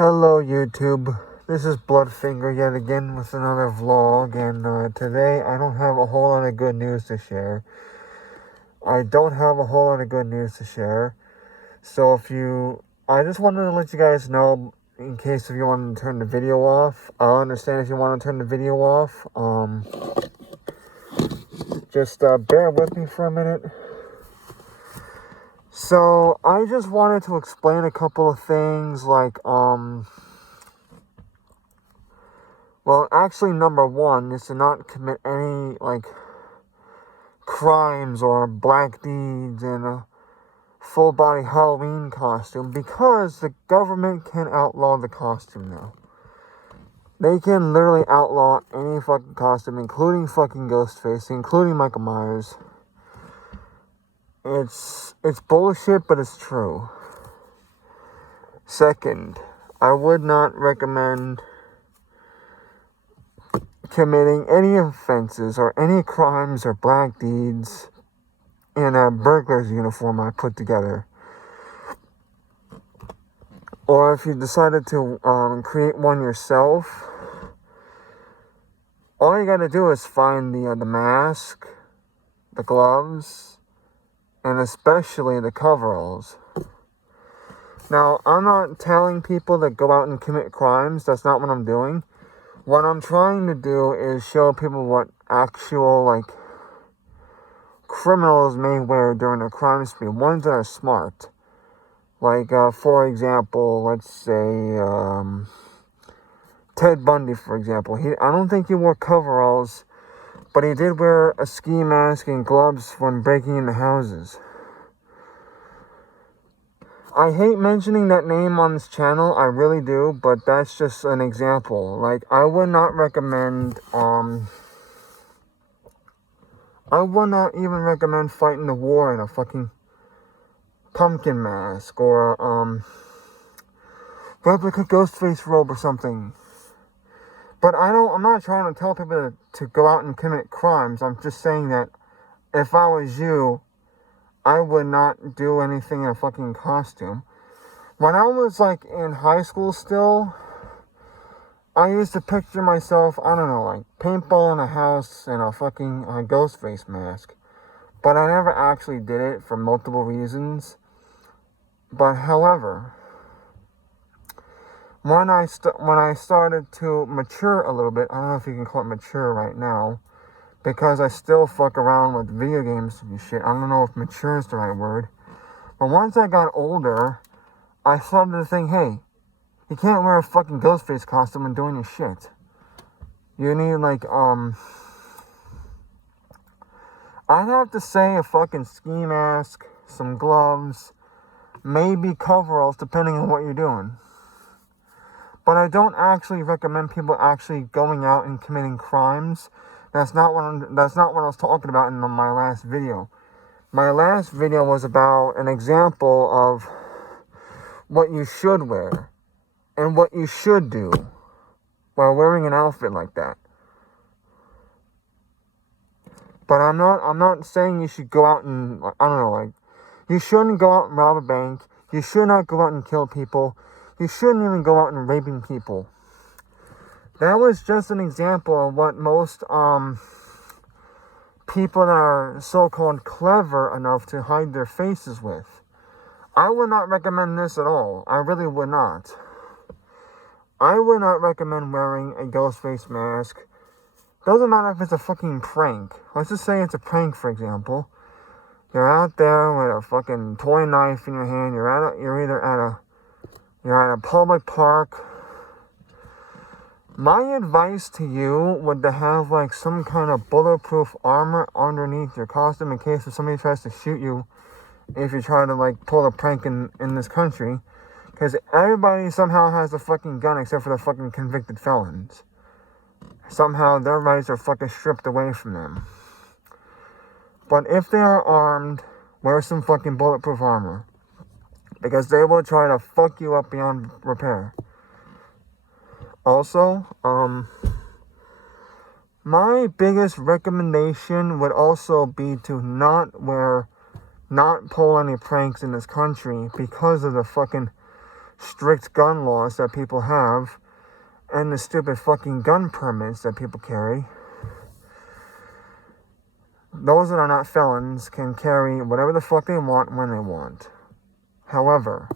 Hello YouTube, this is Bloodfinger yet again with another vlog, and today I don't have a whole lot of good news to share. So I just wanted to let you guys know, in case if you want to turn the video off. I understand if you want to turn the video off. Just bear with me for a minute. So, I just wanted to explain a couple of things, like, well, actually, number one is to not commit any, crimes or black deeds in a full-body Halloween costume, because the government can outlaw the costume now. They can literally outlaw any fucking costume, including fucking Ghostface, including Michael Myers. It's bullshit, but it's true. Second, I would not recommend committing any offenses or any crimes or black deeds in a burglar's uniform I put together. Or if you decided to create one yourself, all you gotta do is find the mask, the gloves, and especially the coveralls. Now, I'm not telling people to go out and commit crimes. That's not what I'm doing. What I'm trying to do is show people what actual, criminals may wear during a crime spree. Ones that are smart. For example, let's say, Ted Bundy, for example. I don't think he wore coveralls, but he did wear a ski mask and gloves when breaking into houses. I hate mentioning that name on this channel, I really do, but that's just an example. I would not recommend, I would not even recommend fighting the war in a fucking pumpkin mask or a, replica Ghostface robe or something. But I'm not trying to tell people to go out and commit crimes. I'm just saying that if I was you, I would not do anything in a fucking costume. When I was, in high school still, I used to picture myself, I don't know, paintball in a house and a fucking Ghostface mask. But I never actually did it for multiple reasons. But, however, when I started to mature a little bit, I don't know if you can call it mature right now, because I still fuck around with video games and shit. I don't know if mature is the right word. But once I got older, I started to think, hey, you can't wear a fucking Ghostface costume and doing your shit. You need, I'd have to say a fucking ski mask, some gloves, maybe coveralls, depending on what you're doing. But I don't actually recommend people actually going out and committing crimes. That's not what I was talking about in my last video. My last video was about an example of what you should wear and what you should do while wearing an outfit like that. But I'm not saying you should go out and, you shouldn't go out and rob a bank. You should not go out and kill people. You shouldn't even go out and raping people. That was just an example of what most people that are so-called clever enough to hide their faces with. I would not recommend this at all. I really would not. I would not recommend wearing a Ghostface mask. Doesn't matter if it's a fucking prank. Let's just say it's a prank, for example. You're out there with a fucking toy knife in your hand. You're at a public park. My advice to you would to have some kind of bulletproof armor underneath your costume in case if somebody tries to shoot you if you try to pull a prank in this country. Because everybody somehow has a fucking gun except for the fucking convicted felons. Somehow their rights are fucking stripped away from them. But if they are armed, wear some fucking bulletproof armor. Because they will try to fuck you up beyond repair. Also, my biggest recommendation would also be to not pull any pranks in this country because of the fucking strict gun laws that people have and the stupid fucking gun permits that people carry, those that are not felons can carry whatever the fuck they want when they want. However,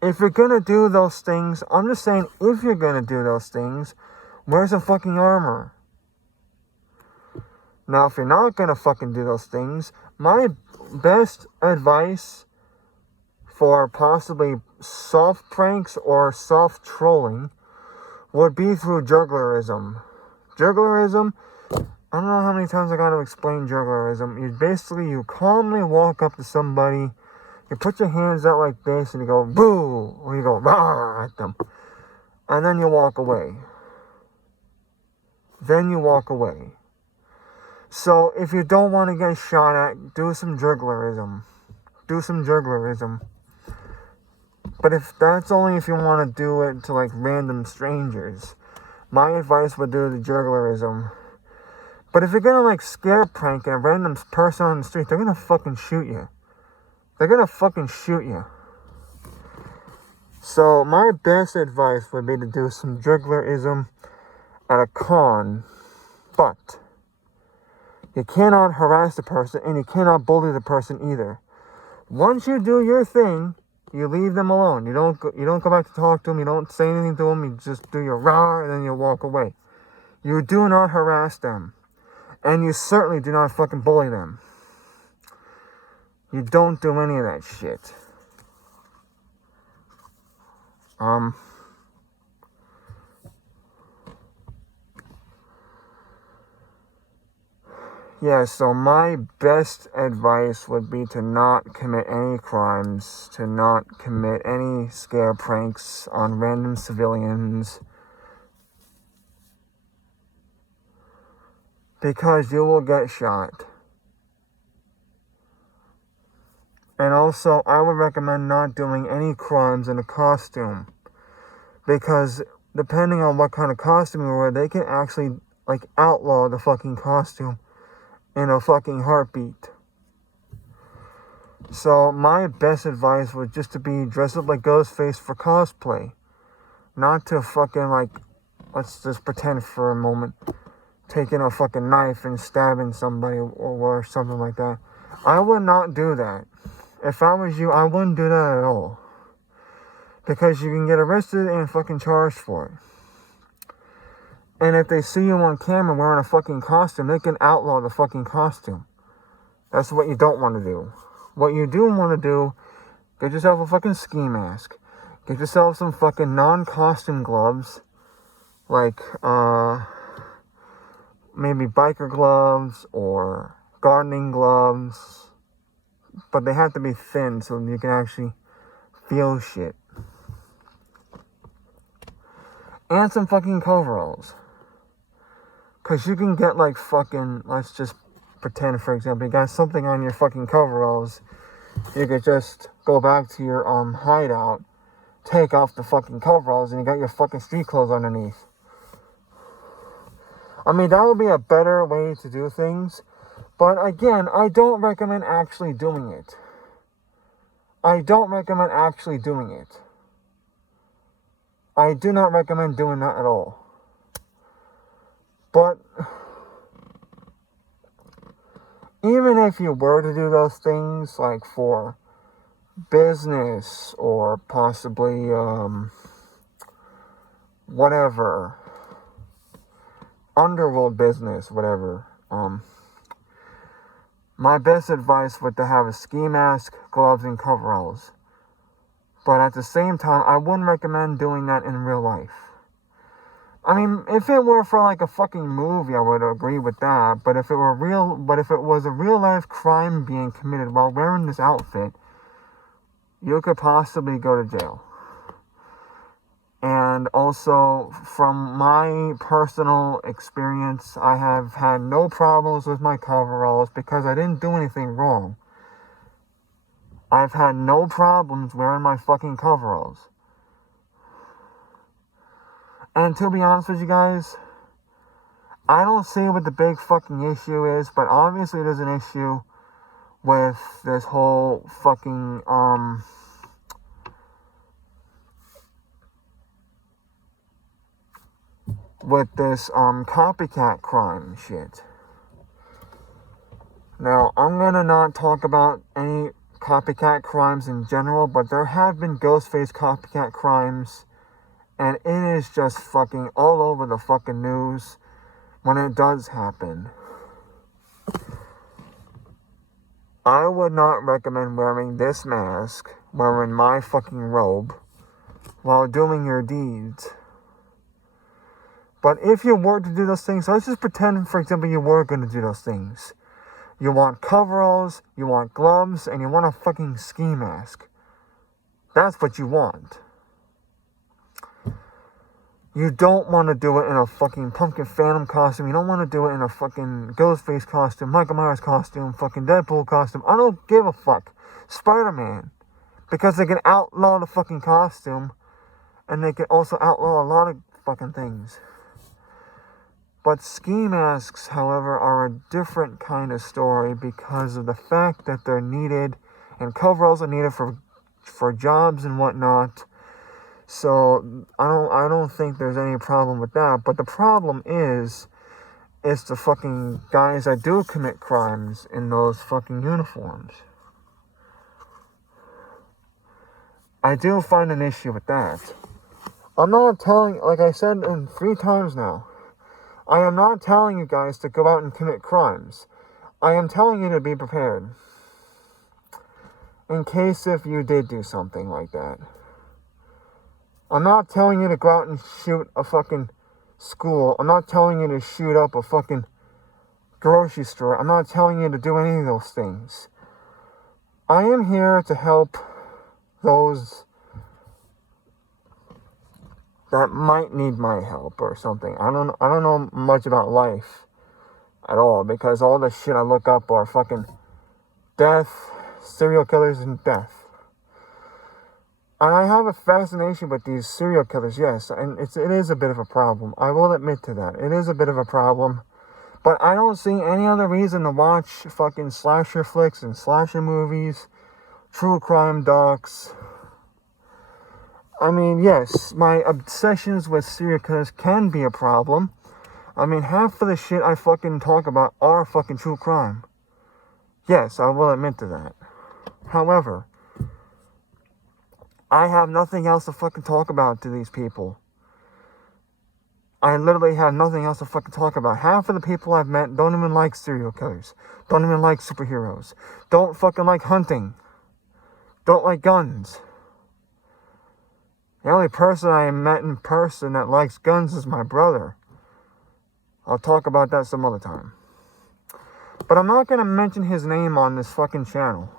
if you're gonna do those things, I'm just saying, if you're gonna do those things, where's the fucking armor? Now, if you're not gonna fucking do those things, my best advice for possibly soft pranks or soft trolling would be through jugglerism. Jugglerism, I don't know how many times I gotta explain jugglerism. You calmly walk up to somebody, you put your hands out like this, and you go, boo, or you go, rah, at them. And then you walk away. So, if you don't want to get shot at, do some jugglerism. But that's only if you want to do it to, like, random strangers. My advice would do the jugglerism. But if you're gonna, like, scare prank a random person on the street, they're gonna fucking shoot you. So, my best advice would be to do some jugglerism at a con. But you cannot harass the person, and you cannot bully the person either. Once you do your thing, you leave them alone. You don't go back to talk to them. You don't say anything to them. You just do your rah, and then you walk away. You do not harass them. And you certainly do not fucking bully them. You don't do any of that shit. Yeah, so my best advice would be to not commit any crimes, to not commit any scare pranks on random civilians, because you will get shot. And also, I would recommend not doing any crimes in a costume, because depending on what kind of costume you wear, they can actually, like, outlaw the fucking costume in a fucking heartbeat. So my best advice would just to be dressed up like Ghostface for cosplay. Not to fucking, like, let's just pretend for a moment, taking a fucking knife and stabbing somebody or something like that. I would not do that. If I was you, I wouldn't do that at all. Because you can get arrested and fucking charged for it. And if they see you on camera wearing a fucking costume, they can outlaw the fucking costume. That's what you don't want to do. What you do want to do, get yourself a fucking ski mask. Get yourself some fucking non-costume gloves. Like, maybe biker gloves or gardening gloves. But they have to be thin so you can actually feel shit. And some fucking coveralls. Because you can get, like, fucking, let's just pretend, for example, you got something on your fucking coveralls. You could just go back to your hideout, take off the fucking coveralls, and you got your fucking street clothes underneath. I mean, that would be a better way to do things. But again, I don't recommend actually doing it. I do not recommend doing that at all. But even if you were to do those things, like for business or possibly whatever, underworld business, whatever, my best advice would to have a ski mask, gloves, and coveralls. But at the same time, I wouldn't recommend doing that in real life. I mean, if it were for like a fucking movie, I would agree with that. But if it was a real life crime being committed while wearing this outfit, you could possibly go to jail. And also, from my personal experience, I have had no problems with my coveralls because I didn't do anything wrong. I've had no problems wearing my fucking coveralls. And to be honest with you guys, I don't see what the big fucking issue is, but obviously there's an issue with this whole fucking, with this, copycat crime shit. Now, I'm gonna not talk about any copycat crimes in general, but there have been Ghostface copycat crimes, and it is just fucking all over the fucking news when it does happen. I would not recommend wearing this mask, wearing my fucking robe, while doing your deeds. But if you were to do those things, let's just pretend, for example, you were going to do those things. You want coveralls, you want gloves, and you want a fucking ski mask. That's what you want. You don't want to do it in a fucking Pumpkin Phantom costume. You don't want to do it in a fucking Ghostface costume, Michael Myers costume, fucking Deadpool costume. I don't give a fuck. Spider-Man. Because they can outlaw the fucking costume, and they can also outlaw a lot of fucking things. But ski masks, however, are a different kind of story because of the fact that they're needed, and coveralls are needed for jobs and whatnot. So I don't think there's any problem with that. But the problem is the fucking guys that do commit crimes in those fucking uniforms. I do find an issue with that. I'm not telling, like I said 3 times now, I am not telling you guys to go out and commit crimes. I am telling you to be prepared. In case if you did do something like that. I'm not telling you to go out and shoot a fucking school. I'm not telling you to shoot up a fucking grocery store. I'm not telling you to do any of those things. I am here to help those that might need my help or something. I don't know much about life at all, because all the shit I look up are fucking death, serial killers, and death. And I have a fascination with these serial killers, yes, and it is a bit of a problem. I will admit to that. It is a bit of a problem. But I don't see any other reason to watch fucking slasher flicks and slasher movies, true crime docs. I mean, yes, my obsessions with serial killers can be a problem. I mean, half of the shit I fucking talk about are fucking true crime. Yes, I will admit to that. However, I have nothing else to fucking talk about to these people. I literally have nothing else to fucking talk about. Half of the people I've met don't even like serial killers. Don't even like superheroes. Don't fucking like hunting. Don't like guns. The only person I met in person that likes guns is my brother. I'll talk about that some other time. But I'm not going to mention his name on this fucking channel.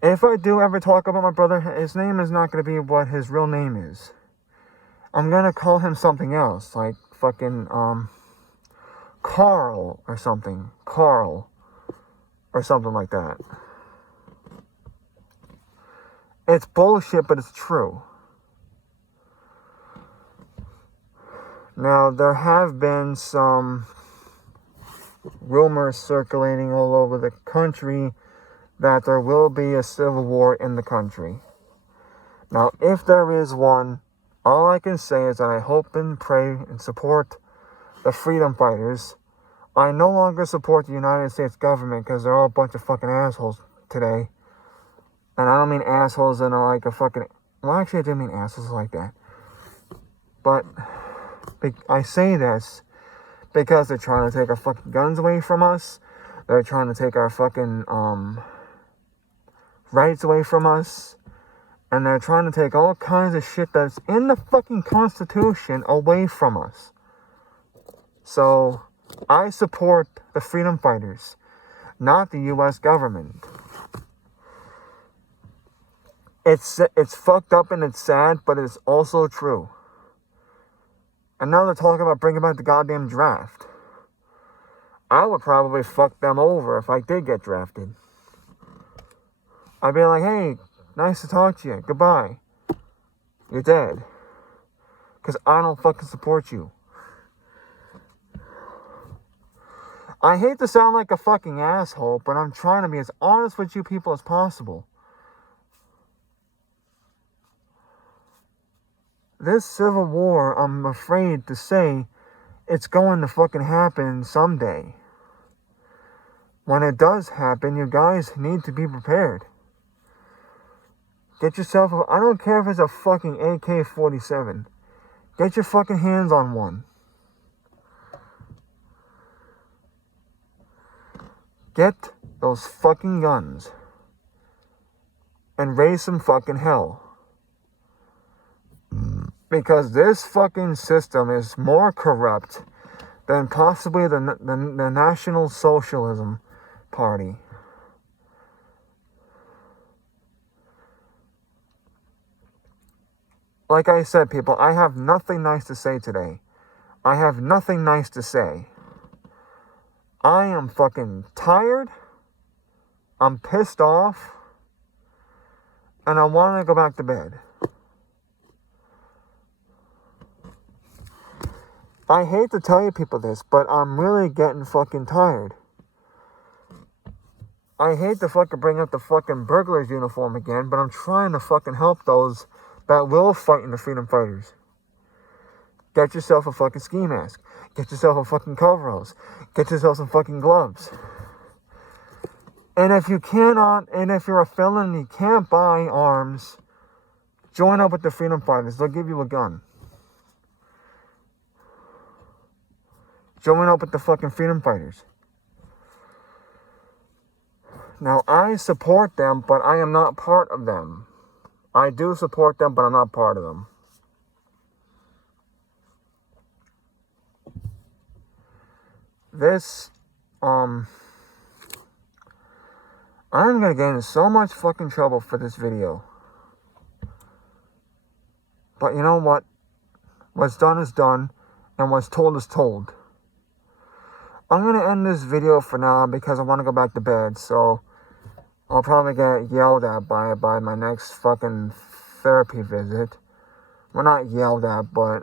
If I do ever talk about my brother, his name is not going to be what his real name is. I'm going to call him something else, like fucking, Carl or something. Carl. Or something like that. It's bullshit, but it's true. Now, there have been some rumors circulating all over the country that there will be a civil war in the country. Now, if there is one, all I can say is that I hope and pray and support the freedom fighters. I no longer support the United States government because they're all a bunch of fucking assholes today. And I don't mean assholes in like a fucking... Well, actually, I do mean assholes like that. But I say this because they're trying to take our fucking guns away from us. They're trying to take our fucking rights away from us. And they're trying to take all kinds of shit that's in the fucking Constitution away from us. So, I support the freedom fighters, not the U.S. government. It's fucked up and it's sad, but it's also true. And now they're talking about bringing back the goddamn draft. I would probably fuck them over if I did get drafted. I'd be like, hey, nice to talk to you. Goodbye. You're dead. Because I don't fucking support you. I hate to sound like a fucking asshole, but I'm trying to be as honest with you people as possible. This civil war, I'm afraid to say, it's going to fucking happen someday. When it does happen, you guys need to be prepared. Get yourself I don't care if it's a fucking AK-47. Get your fucking hands on one. Get those fucking guns. And raise some fucking hell. Because this fucking system is more corrupt than possibly the National Socialism Party. Like I said, people, I have nothing nice to say today. I have nothing nice to say. I am fucking tired. I'm pissed off. And I want to go back to bed. I hate to tell you people this, but I'm really getting fucking tired. I hate to fucking bring up the fucking burglar's uniform again, but I'm trying to fucking help those that will fight in the freedom fighters. Get yourself a fucking ski mask. Get yourself a fucking coveralls. Get yourself some fucking gloves. And if you cannot, and if you're a felon and you can't buy arms, join up with the freedom fighters. They'll give you a gun. Join up with the fucking freedom fighters. Now, I support them, but I am not part of them. I do support them, but I'm not part of them. This, I'm gonna get in so much fucking trouble for this video. But you know what? What's done is done, and what's told is told. I'm going to end this video for now because I want to go back to bed, so I'll probably get yelled at by my next fucking therapy visit. Well, not yelled at, but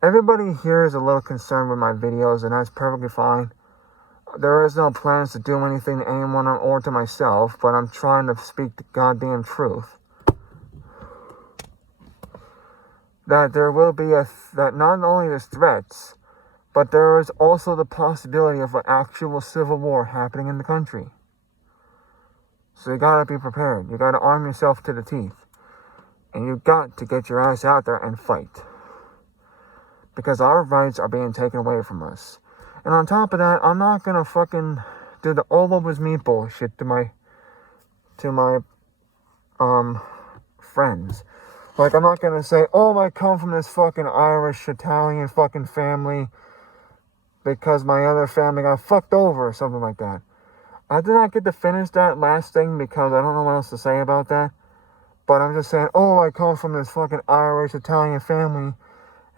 everybody here is a little concerned with my videos, and that's perfectly fine. There is no plans to do anything to anyone or to myself, but I'm trying to speak the goddamn truth. That there will be that not only there's threats, but there is also the possibility of an actual civil war happening in the country. So you gotta be prepared. You gotta arm yourself to the teeth. And you got to get your ass out there and fight. Because our rights are being taken away from us. And on top of that, I'm not gonna fucking do the all over me bullshit to my friends. Like, I'm not gonna say, oh, I come from this fucking Irish, Italian fucking family because my other family got fucked over or something like that. I did not get to finish that last thing because I don't know what else to say about that. But I'm just saying, oh, I come from this fucking Irish, Italian family,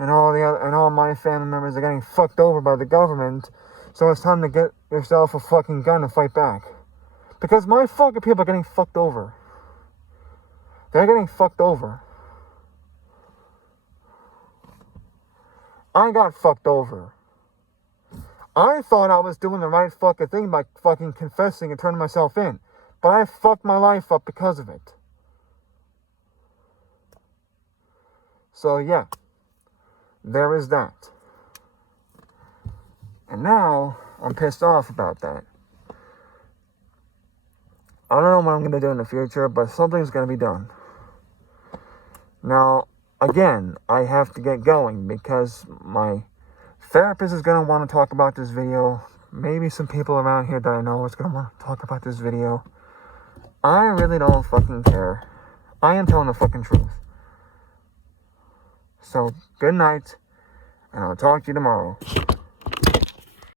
and all my family members are getting fucked over by the government. So it's time to get yourself a fucking gun and fight back. Because my fucking people are getting fucked over. They're getting fucked over. I got fucked over. I thought I was doing the right fucking thing by fucking confessing and turning myself in. But I fucked my life up because of it. So yeah. There is that. And now, I'm pissed off about that. I don't know what I'm going to do in the future, but something's going to be done. Now, again, I have to get going because my therapist is going to want to talk about this video. Maybe some people around here that I know is going to want to talk about this video. I really don't fucking care. I am telling the fucking truth. So, good night, and I'll talk to you tomorrow.